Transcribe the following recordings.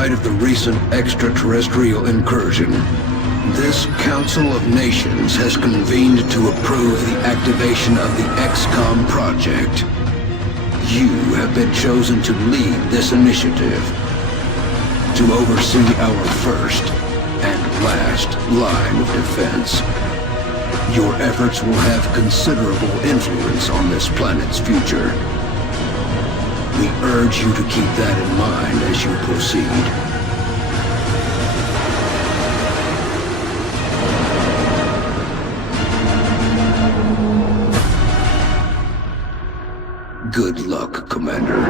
light of the recent extraterrestrial incursion, this Council of Nations has convened to approve the activation of the XCOM project. You have been chosen to lead this initiative, to oversee our first and last line of defense. Your efforts will have considerable influence on this planet's future. We urge you to keep that in mind as you proceed. Good luck, Commander.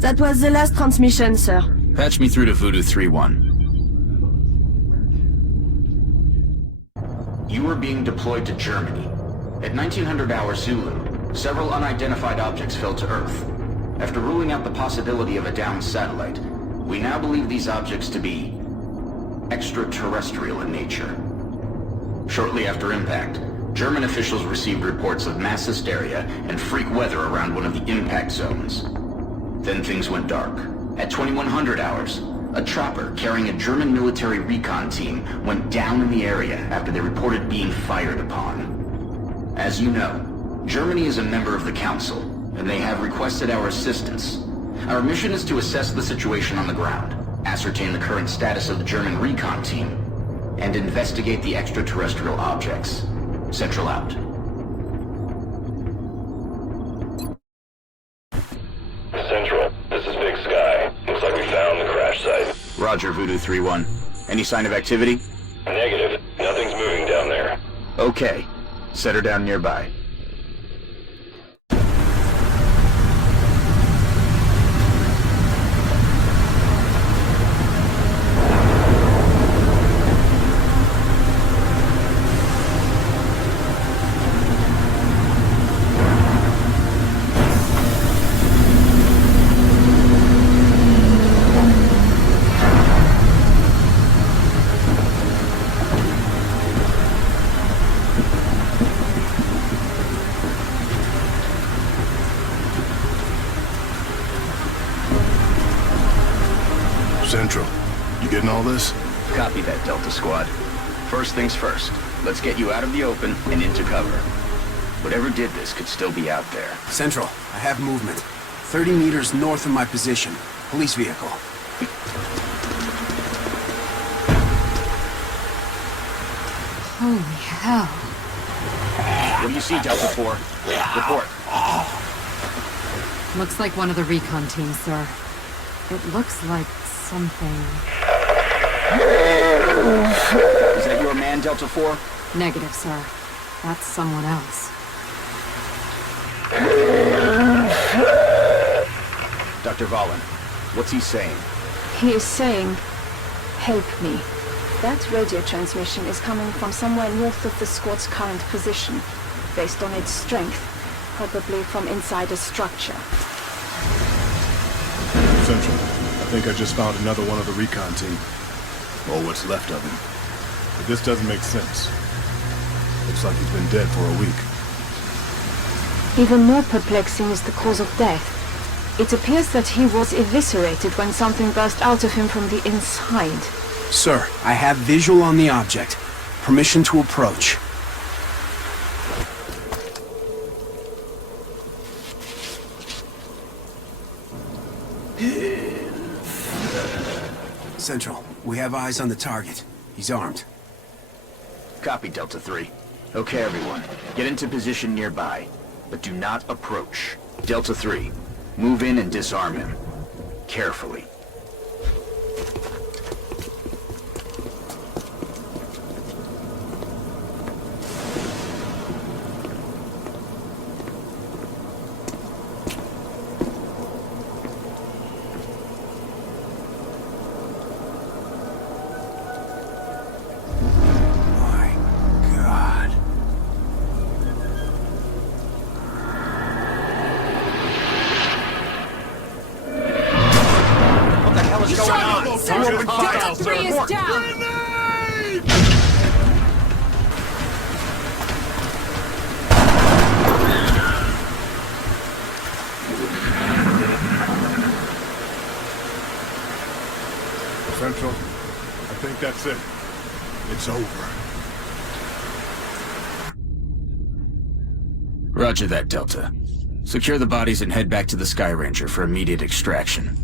That was the last transmission, sir. Patch me through to Voodoo 3-1. You are being deployed to Germany. At 1900 hour Zulu, several unidentified objects fell to Earth. After ruling out the possibility of a downed satellite, we now believe these objects to be extraterrestrial in nature. Shortly after impact, German officials received reports of mass hysteria and freak weather around one of the impact zones. Then things went dark. At 2100 hours, a chopper carrying a German military recon team went down in the area after they reported being fired upon. As you know, Germany is a member of the Council, and they have requested our assistance. Our mission is to assess the situation on the ground, ascertain the current status of the German recon team, and investigate the extraterrestrial objects. Central out. Central, this is Big Sky. Looks like we found the crash site. Roger, Voodoo 3-1. Any sign of activity? Negative. Nothing's moving down there. Okay. Set her down nearby. Central, you getting all this? Copy that, Delta Squad. First things first. Let's get you out of the open and into cover. Whatever did this could still be out there. Central, I have movement. 30 meters north of my position. Police vehicle. Holy hell. What do you see, Delta 4? Report. Looks like one of the recon teams, sir. It looks like something... Is that your man, Delta 4? Negative, sir. That's someone else. Dr. Valen, what's he saying? He is saying, help me. That radio transmission is coming from somewhere north of the squad's current position, based on its strength, probably from inside a structure. Central, I think I just found another one of the recon team. Or what's left of him. But this doesn't make sense. Looks like he's been dead for a week. Even more perplexing is the cause of death. It appears that he was eviscerated when something burst out of him from the inside. Sir, I have visual on the object. Permission to approach. Central, we have eyes on the target. He's armed. Copy, Delta 3. Okay, everyone. Get into position nearby, but do not approach. Delta 3, move in and disarm him. Carefully. Delta 3 is down! Central, I think that's it. It's over. Roger that, Delta. Secure the bodies and head back to the Sky Ranger for immediate extraction.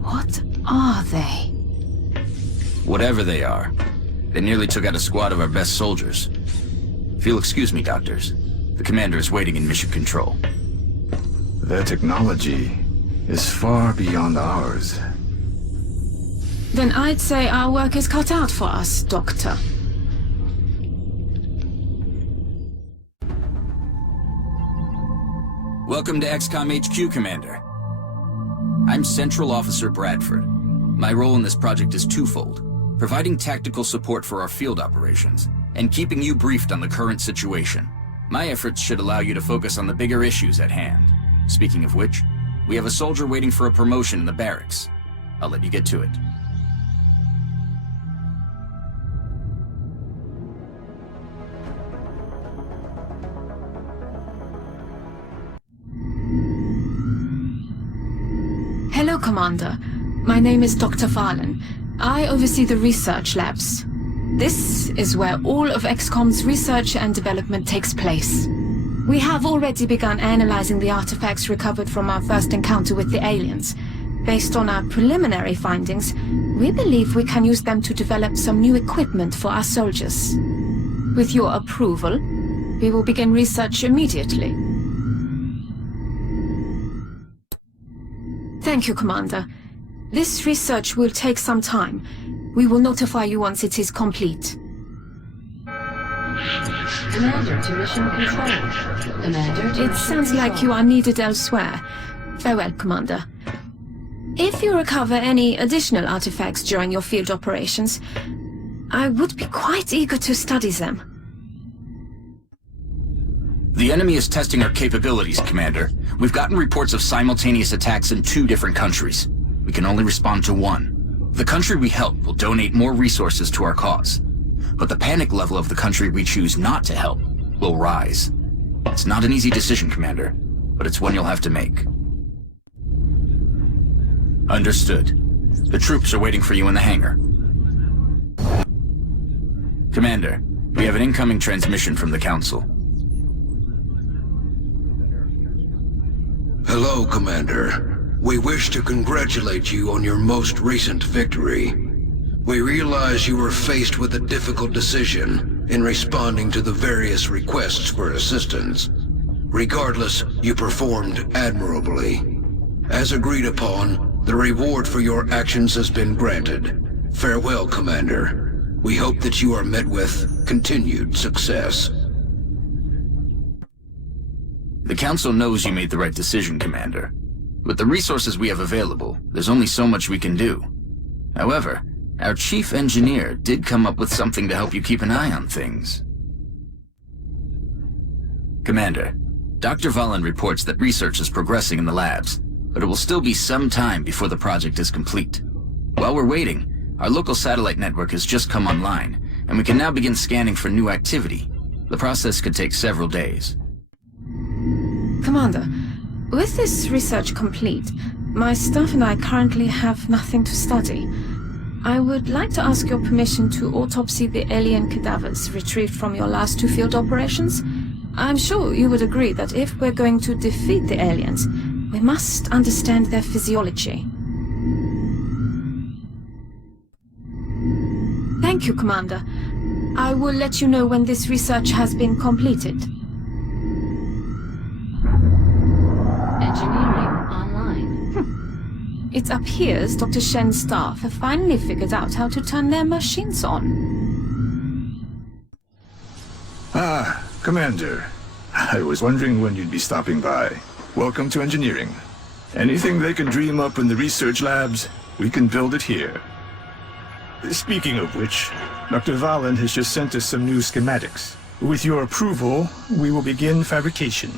What are they? Whatever they are, they nearly took out a squad of our best soldiers. If you'll excuse me, doctors, the commander is waiting in mission control. Their technology is far beyond ours. Then I'd say our work is cut out for us, Doctor. Welcome to XCOM HQ, Commander. I'm Central Officer Bradford. My role in this project is twofold: providing tactical support for our field operations, and keeping you briefed on the current situation. My efforts should allow you to focus on the bigger issues at hand. Speaking of which, we have a soldier waiting for a promotion in the barracks. I'll let you get to it. Hello, Commander. My name is Dr. Farlan. I oversee the research labs. This is where all of XCOM's research and development takes place. We have already begun analyzing the artifacts recovered from our first encounter with the aliens. Based on our preliminary findings, we believe we can use them to develop some new equipment for our soldiers. With your approval, we will begin research immediately. Thank you, Commander. This research will take some time. We will notify you once it is complete. Commander to mission control. Commander to It sounds like you are needed elsewhere. Farewell, Commander. If you recover any additional artifacts during your field operations, I would be quite eager to study them. The enemy is testing our capabilities, Commander. We've gotten reports of simultaneous attacks in 2 different countries. We can only respond to one. The country we help will donate more resources to our cause. But the panic level of the country we choose not to help will rise. It's not an easy decision, Commander, but it's one you'll have to make. Understood. The troops are waiting for you in the hangar. Commander, we have an incoming transmission from the Council. Hello, Commander. We wish to congratulate you on your most recent victory. We realize you were faced with a difficult decision in responding to the various requests for assistance. Regardless, you performed admirably. As agreed upon, the reward for your actions has been granted. Farewell, Commander. We hope that you are met with continued success. The Council knows you made the right decision, Commander. With the resources we have available, there's only so much we can do. However, our chief engineer did come up with something to help you keep an eye on things. Commander, Dr. Valen reports that research is progressing in the labs, but it will still be some time before the project is complete. While we're waiting, our local satellite network has just come online, and we can now begin scanning for new activity. The process could take several days. Commander, with this research complete, my staff and I currently have nothing to study. I would like to ask your permission to autopsy the alien cadavers retrieved from your last 2 field operations. I'm sure you would agree that if we're going to defeat the aliens, we must understand their physiology. Thank you, Commander. I will let you know when this research has been completed. engineering online. It appears Dr. Shen's staff have finally figured out how to turn their machines on. Ah, Commander. I was wondering when you'd be stopping by. Welcome to engineering. Anything they can dream up in the research labs, we can build it here. Speaking of which, Dr. Valen has just sent us some new schematics. With your approval, we will begin fabrication.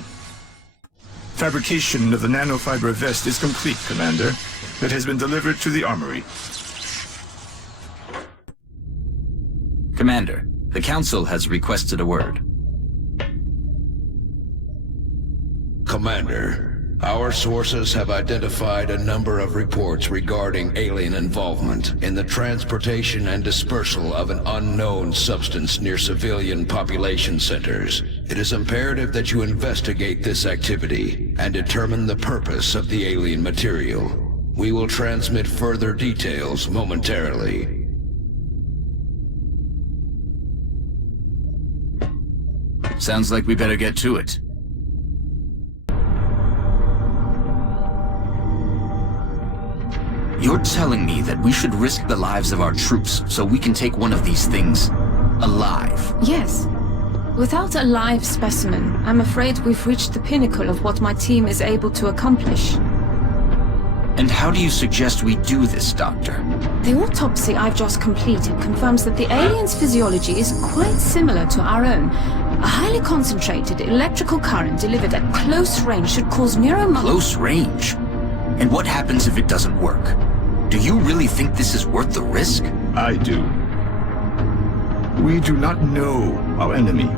Fabrication of the nanofiber vest is complete, Commander. It has been delivered to the armory. Commander, the Council has requested a word. Commander, our sources have identified a number of reports regarding alien involvement in the transportation and dispersal of an unknown substance near civilian population centers. It is imperative that you investigate this activity and determine the purpose of the alien material. We will transmit further details momentarily. Sounds like we better get to it. You're telling me that we should risk the lives of our troops so we can take one of these things alive? Yes. Without a live specimen, I'm afraid we've reached the pinnacle of what my team is able to accomplish. And how do you suggest we do this, Doctor? The autopsy I've just completed confirms that the alien's physiology is quite similar to our own. A highly concentrated electrical current delivered at close range should cause Close range? And what happens if it doesn't work? Do you really think this is worth the risk? I do. We do not know our enemy.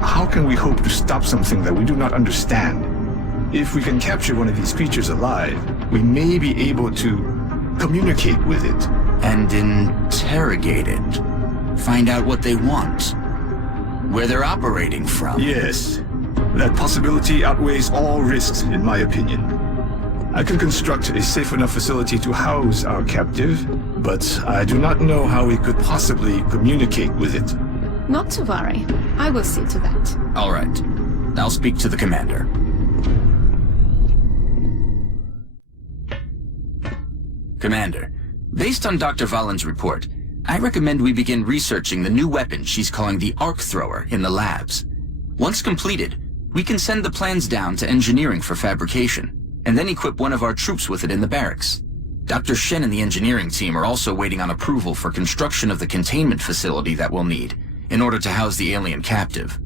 How can we hope to stop something that we do not understand? If we can capture one of these creatures alive, we may be able to communicate with it. And interrogate it. Find out what they want. Where they're operating from. Yes. That possibility outweighs all risks, in my opinion. I can construct a safe enough facility to house our captive, but I do not know how we could possibly communicate with it. Not to worry. I will see to that. All right. I'll speak to the commander. Commander, based on Dr. Valen's report, I recommend we begin researching the new weapon she's calling the Arc Thrower in the labs. Once completed, we can send the plans down to engineering for fabrication, and then equip one of our troops with it in the barracks. Dr. Shen and the engineering team are also waiting on approval for construction of the containment facility that we'll need in order to house the alien captive.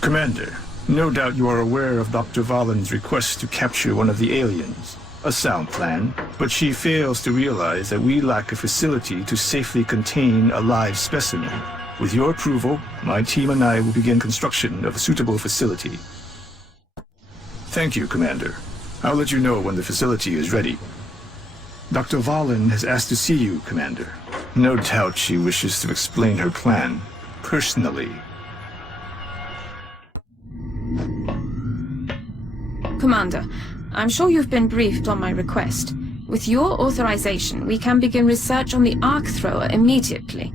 Commander, no doubt you are aware of Dr. Valen's request to capture one of the aliens. A sound plan, but she fails to realize that we lack a facility to safely contain a live specimen. With your approval, my team and I will begin construction of a suitable facility. Thank you, Commander. I'll let you know when the facility is ready. Dr. Valen has asked to see you, Commander. No doubt she wishes to explain her plan, personally. Commander, I'm sure you've been briefed on my request. With your authorization, we can begin research on the Arc Thrower immediately.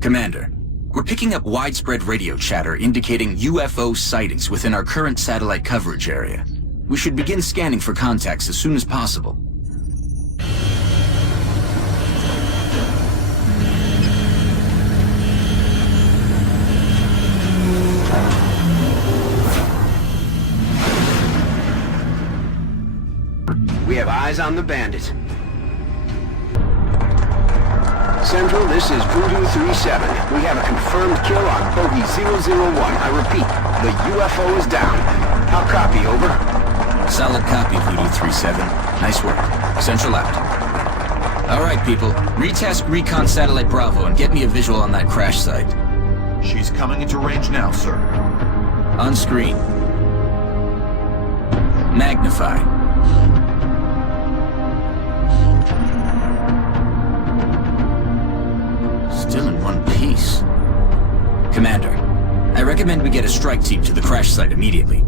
Commander, we're picking up widespread radio chatter indicating UFO sightings within our current satellite coverage area. We should begin scanning for contacts as soon as possible. We have eyes on the bandit. Central, this is Voodoo 37. We have a confirmed kill on Bogey 001. I repeat, the UFO is down. How copy, over? Solid copy, Voodoo 37. Nice work. Central out. All right, people. Retask Recon Satellite Bravo and get me a visual on that crash site. She's coming into range now, sir. On screen. Magnify. Still in one piece. Commander, I recommend we get a strike team to the crash site immediately.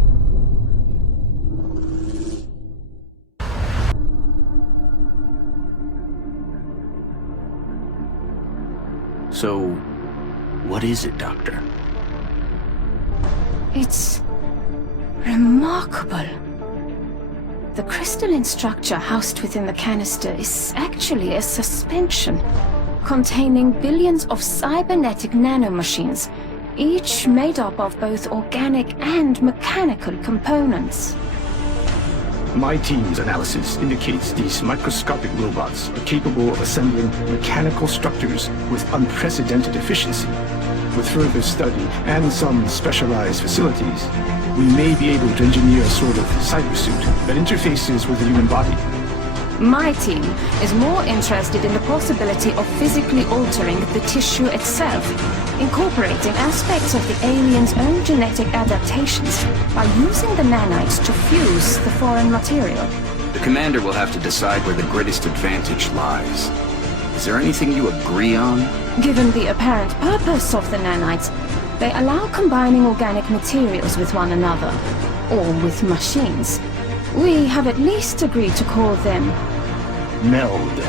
So, what is it, Doctor? It's remarkable. The crystalline structure housed within the canister is actually a suspension containing billions of cybernetic nanomachines, each made up of both organic and mechanical components. My team's analysis indicates these microscopic robots are capable of assembling mechanical structures with unprecedented efficiency. With further study and some specialized facilities, we may be able to engineer a sort of cybersuit that interfaces with the human body. My team is more interested in the possibility of physically altering the tissue itself, incorporating aspects of the alien's own genetic adaptations by using the nanites to fuse the foreign material. The commander will have to decide where the greatest advantage lies. Is there anything you agree on? Given the apparent purpose of the nanites, they allow combining organic materials with one another, or with machines. We have at least agreed to call them Meld.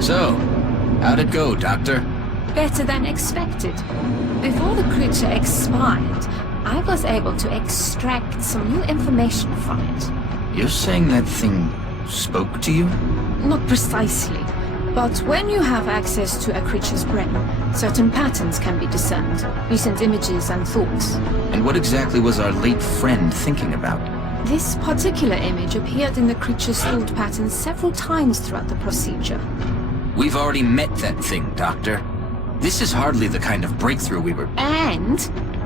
So, how'd it go, Doctor? better than expected. Before the creature expired, I was able to extract some new information from it. You're saying that thing spoke to you? Not precisely, but when you have access to a creature's brain, certain patterns can be discerned, recent images and thoughts. And what exactly was our late friend thinking about? This particular image appeared in the creature's thought patterns several times throughout the procedure. We've already met that thing, Doctor. This is hardly the kind of breakthrough we were... And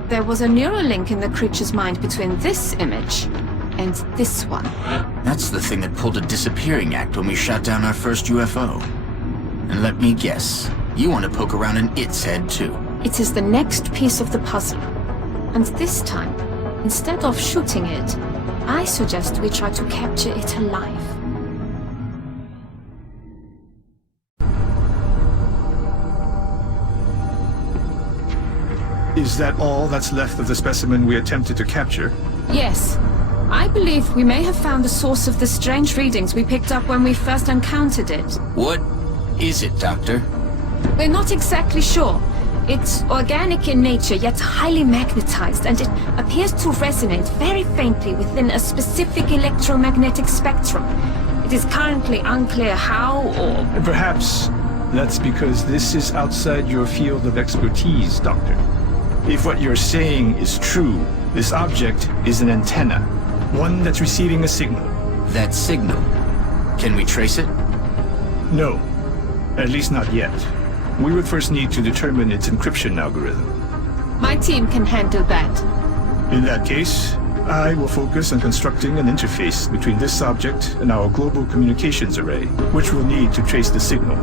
there was a neural link in the creature's mind between this image and this one. That's the thing that pulled a disappearing act when we shot down our first UFO. And let me guess, you want to poke around in its head too. It is the next piece of the puzzle. And this time, instead of shooting it, I suggest we try to capture it alive. Is that all that's left of the specimen we attempted to capture? Yes. I believe we may have found the source of the strange readings we picked up when we first encountered it. What is it, Doctor? We're not exactly sure. It's organic in nature, yet highly magnetized, and it appears to resonate very faintly within a specific electromagnetic spectrum. It is currently unclear how or... And perhaps that's because this is outside your field of expertise, Doctor. If what you're saying is true, this object is an antenna, one that's receiving a signal. That signal. Can we trace it? No, at least not yet. We would first need to determine its encryption algorithm. My team can handle that. In that case, I will focus on constructing an interface between this object and our global communications array, which we'll need to trace the signal.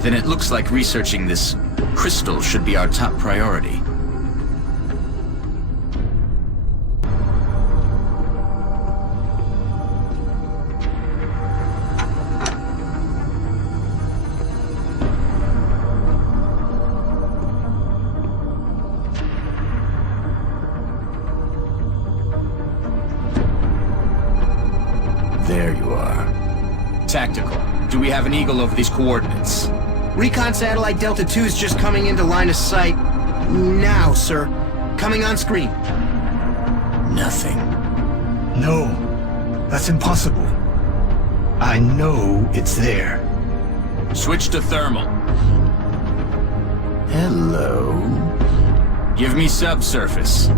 Then it looks like researching this crystal should be our top priority. There you are. Tactical. Do we have an eagle over these coordinates? Recon satellite Delta 2 is just coming into line of sight. Now, sir. Coming on screen. Nothing. No, that's impossible. I know it's there. Switch to thermal. Hello. Give me subsurface.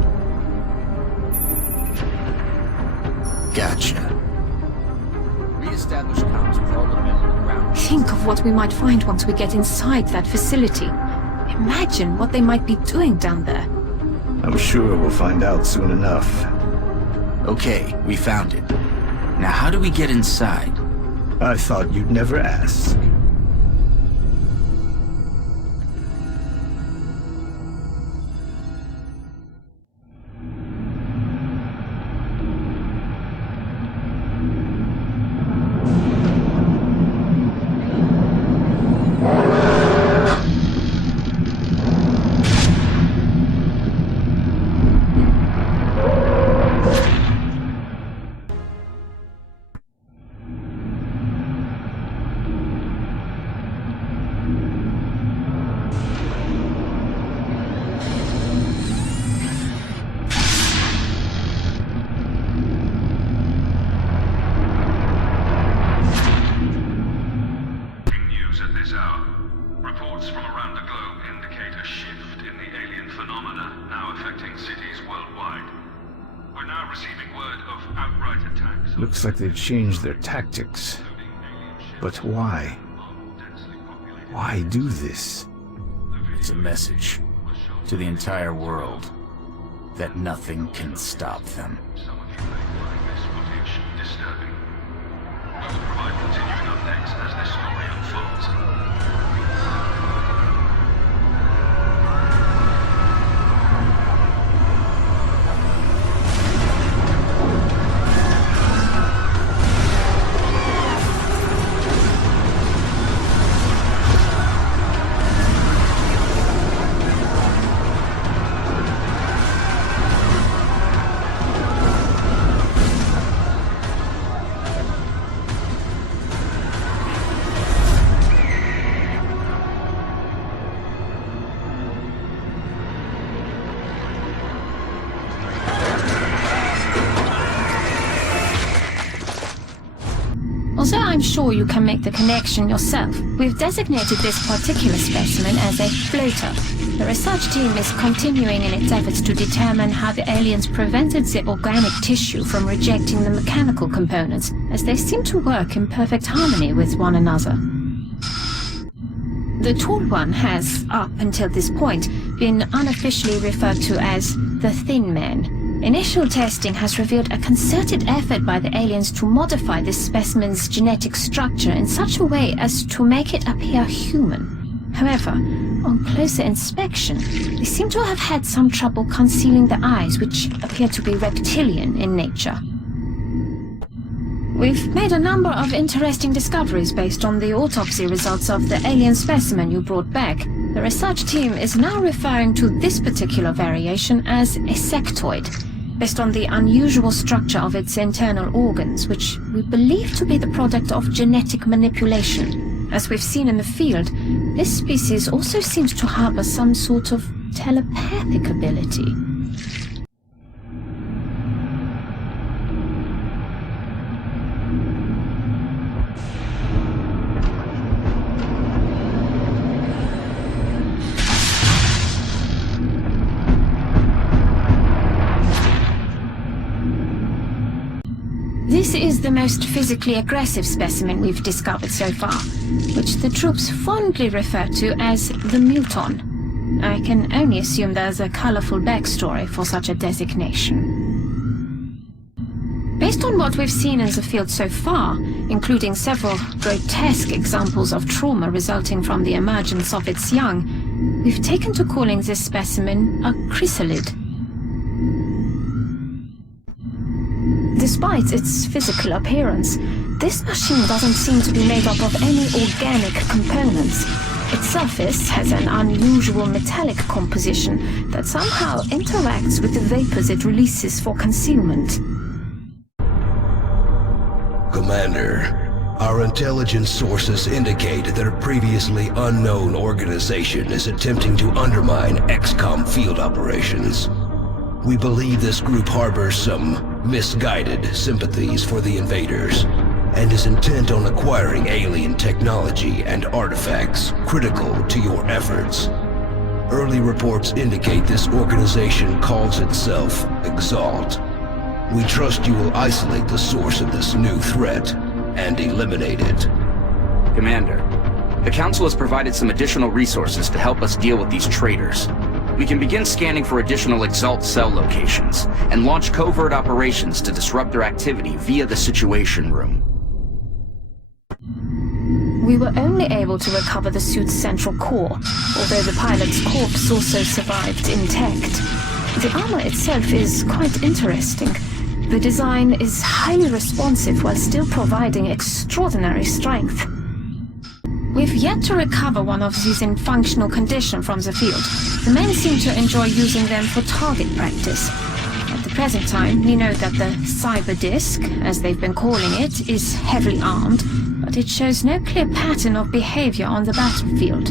Gotcha. Re-establish comms with all available ground. Think of what we might find once we get inside that facility. Imagine what they might be doing down there. I'm sure we'll find out soon enough. Okay, we found it. Now how do we get inside? I thought you'd never ask. Looks like they've changed their tactics. But why? Why do this? It's a message to the entire world that nothing can stop them. Although I'm sure you can make the connection yourself, we've designated this particular specimen as a floater. The research team is continuing in its efforts to determine how the aliens prevented the organic tissue from rejecting the mechanical components, as they seem to work in perfect harmony with one another. The tall one has, up until this point, been unofficially referred to as the Thin Man. Initial testing has revealed a concerted effort by the aliens to modify this specimen's genetic structure in such a way as to make it appear human. However, on closer inspection, they seem to have had some trouble concealing the eyes, which appear to be reptilian in nature. We've made a number of interesting discoveries based on the autopsy results of the alien specimen you brought back. The research team is now referring to this particular variation as a sectoid, based on the unusual structure of its internal organs, which we believe to be the product of genetic manipulation. As we've seen in the field, this species also seems to harbor some sort of telepathic ability. This is the most physically aggressive specimen we've discovered so far, which the troops fondly refer to as the Muton. I can only assume there's a colorful backstory for such a designation. Based on what we've seen in the field so far, including several grotesque examples of trauma resulting from the emergence of its young, we've taken to calling this specimen a chrysalid. Despite its physical appearance, this machine doesn't seem to be made up of any organic components. Its surface has an unusual metallic composition that somehow interacts with the vapors it releases for concealment. Commander, our intelligence sources indicate that a previously unknown organization is attempting to undermine XCOM field operations. We believe this group harbors some misguided sympathies for the invaders, and is intent on acquiring alien technology and artifacts critical to your efforts. Early reports indicate this organization calls itself Exalt. We trust you will isolate the source of this new threat and eliminate it. Commander, the Council has provided some additional resources to help us deal with these traitors. We can begin scanning for additional Exalt cell locations, and launch covert operations to disrupt their activity via the Situation Room. We were only able to recover the suit's central core, although the pilot's corpse also survived intact. The armor itself is quite interesting. The design is highly responsive while still providing extraordinary strength. We've yet to recover one of these in functional condition from the field. The men seem to enjoy using them for target practice. At the present time, we know that the cyber disc, as they've been calling it, is heavily armed, but it shows no clear pattern of behavior on the battlefield.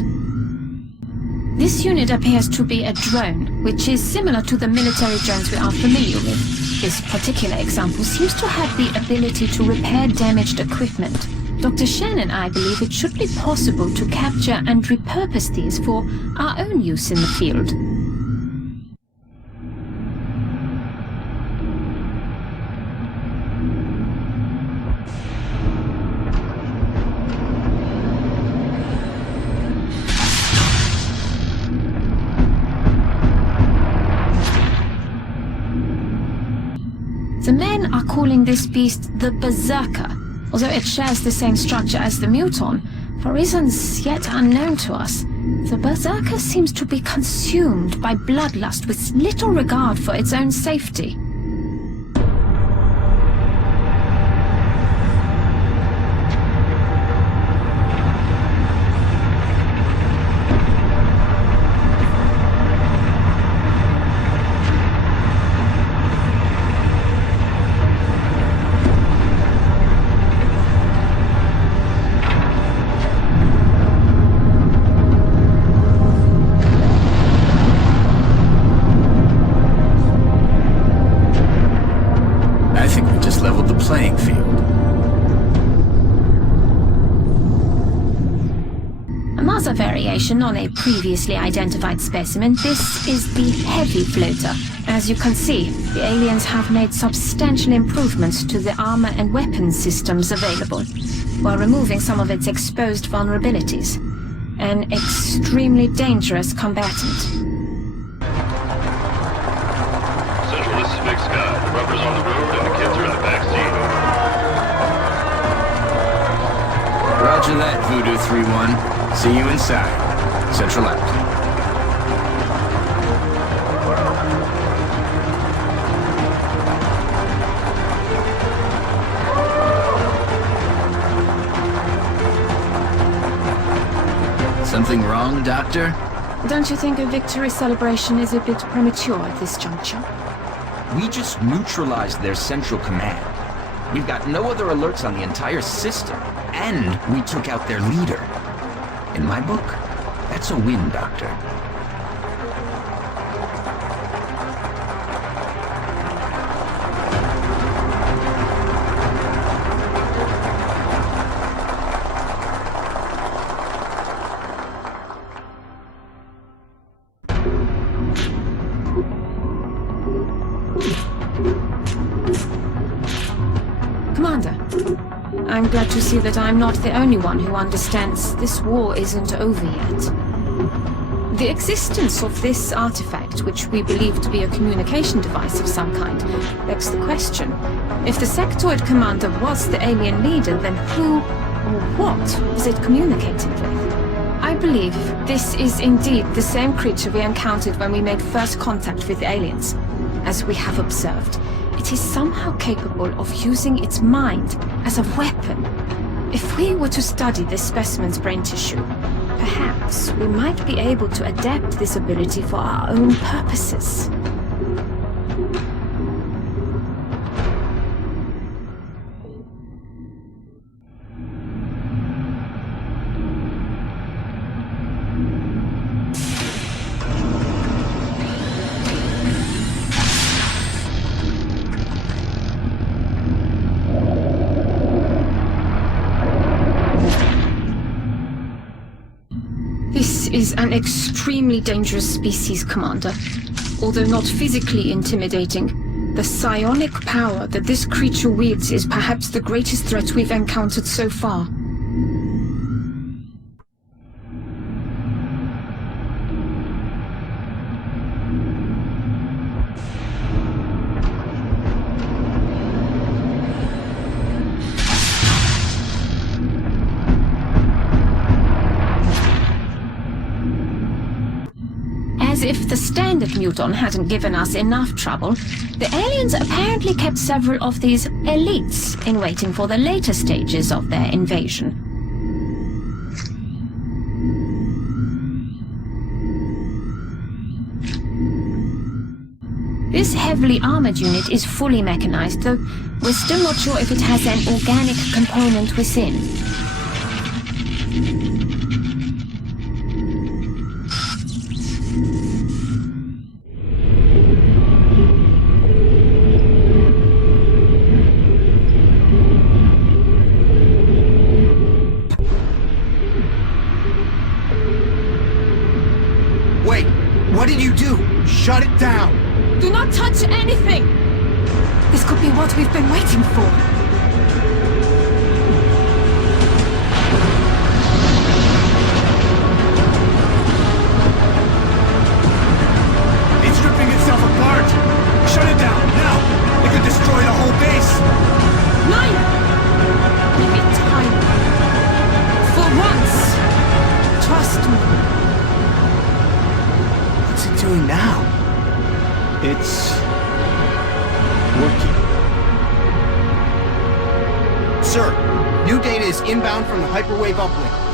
This unit appears to be a drone, which is similar to the military drones we are familiar with. This particular example seems to have the ability to repair damaged equipment. Dr. Shen and I believe it should be possible to capture and repurpose these for our own use in the field. The men are calling this beast the Berserker, although it shares the same structure as the Muton. For reasons yet unknown to us, the Berserker seems to be consumed by bloodlust with little regard for its own safety. Playing field. Another variation on a previously identified specimen, this is the heavy floater. As you can see, the aliens have made substantial improvements to the armor and weapons systems available, while removing some of its exposed vulnerabilities. An extremely dangerous combatant. Central, this is Big Sky. The rubber's on the road and the kids are in the back seat. Roger that, Voodoo 3-1. See you inside. Central out. Something wrong, Doctor? Don't you think a victory celebration is a bit premature at this juncture? We just neutralized their central command. We've got no other alerts on the entire system, and we took out their leader. In my book, that's a win, Doctor. Commander, I'm glad to see that I'm not the only one who understands this war isn't over yet. The existence of this artifact, which we believe to be a communication device of some kind, begs the question. If the sectoid commander was the alien leader, then who or what was it communicating with? I believe this is indeed the same creature we encountered when we made first contact with the aliens. As we have observed, it is somehow capable of using its mind as a weapon. If we were to study this specimen's brain tissue, perhaps we might be able to adapt this ability for our own purposes. This is an extremely dangerous species, Commander. Although not physically intimidating, the psionic power that this creature wields is perhaps the greatest threat we've encountered so far. As if the standard muton hadn't given us enough trouble, the aliens apparently kept several of these elites in waiting for the later stages of their invasion. This heavily armored unit is fully mechanized, though we're still not sure if it has an organic component within. Wait, what did you do? Shut it down! Do not touch anything! This could be what we've been waiting for. It's ripping itself apart! Shut it down, now! It could destroy the whole base! Nein! Give it time. For once, trust me. What's it doing now? It's working. Sir, new data is inbound from the hyperwave uplink.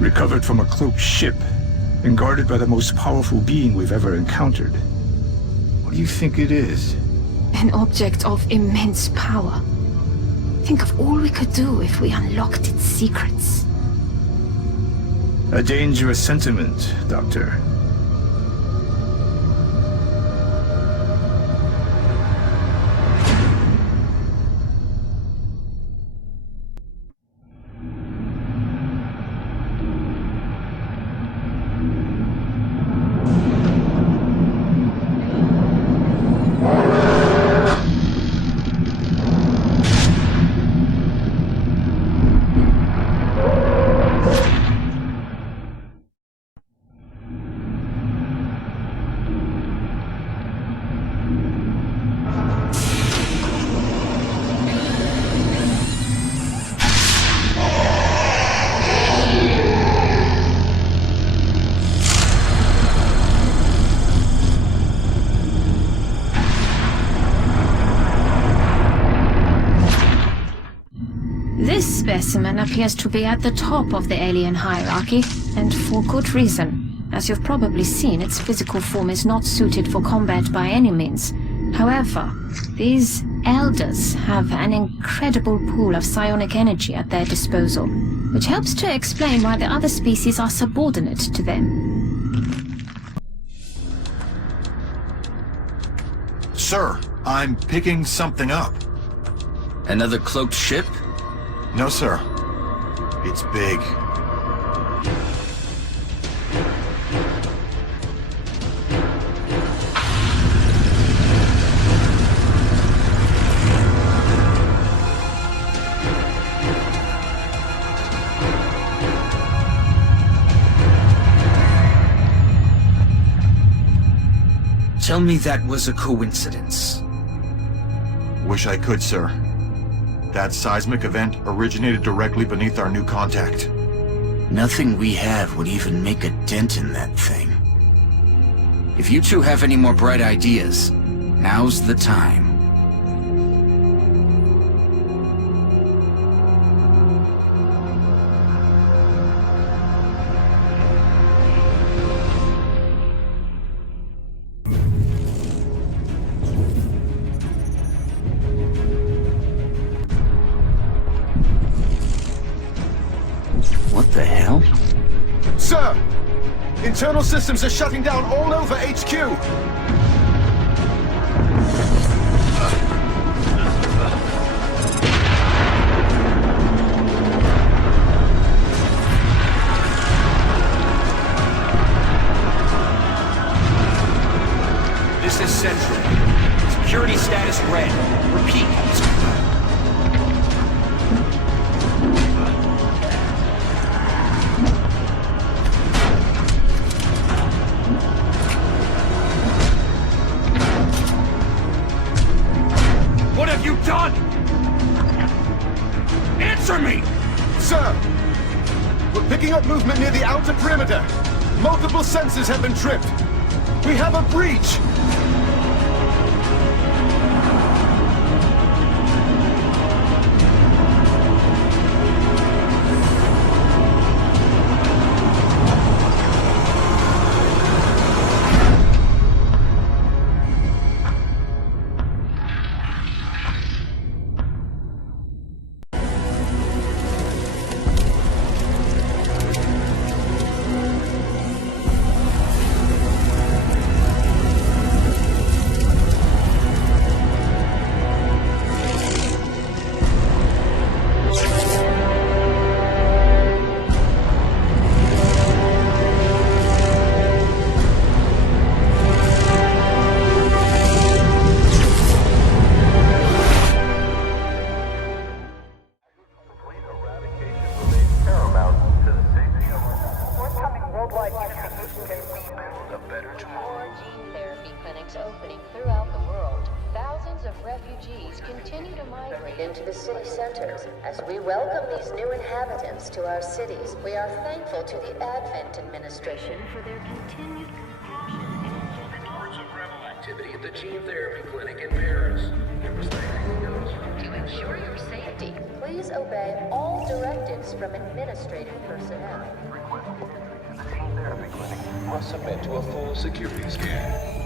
Recovered from a cloaked ship and guarded by the most powerful being we've ever encountered. What do you think it is? An object of immense power. Think of all we could do if we unlocked its secrets. A dangerous sentiment, Doctor. This specimen appears to be at the top of the alien hierarchy, and for good reason. As you've probably seen, its physical form is not suited for combat by any means. However, these elders have an incredible pool of psionic energy at their disposal, which helps to explain why the other species are subordinate to them. Sir, I'm picking something up. Another cloaked ship? No, sir. It's big. Tell me that was a coincidence. Wish I could, sir. That seismic event originated directly beneath our new contact. Nothing we have would even make a dent in that thing. If you two have any more bright ideas, now's the time. What the hell? Sir! Internal systems are shutting down all over HQ! This is Central. Security status red. Repeat. What have you done? Answer me! Sir! We're picking up movement near the outer perimeter. Multiple sensors have been tripped. We have a breach! into the city centers. As we welcome these new inhabitants to our cities, we are thankful to the Advent Administration for their continued compassion. Reports of rebel activity at the gene therapy clinic in Paris. Was there anything else? To ensure your safety, please obey all directives from administrative personnel. Request entry to the gene therapy clinic. Must submit to a full security scan.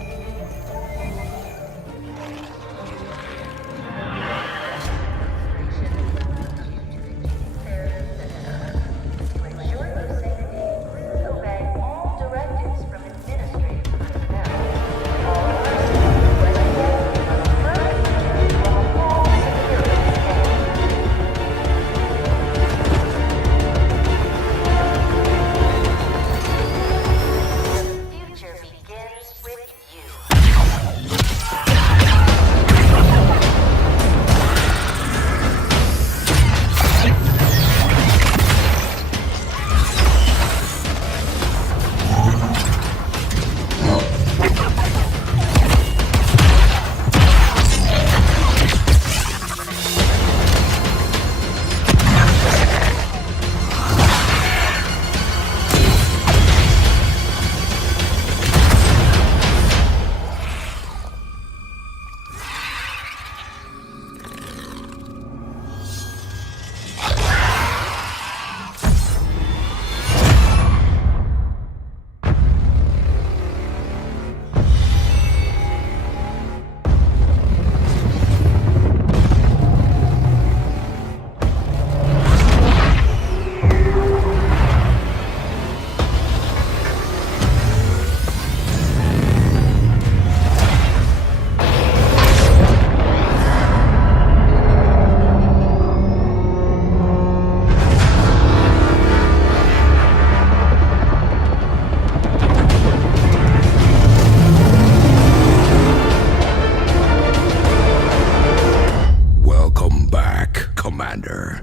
Commander.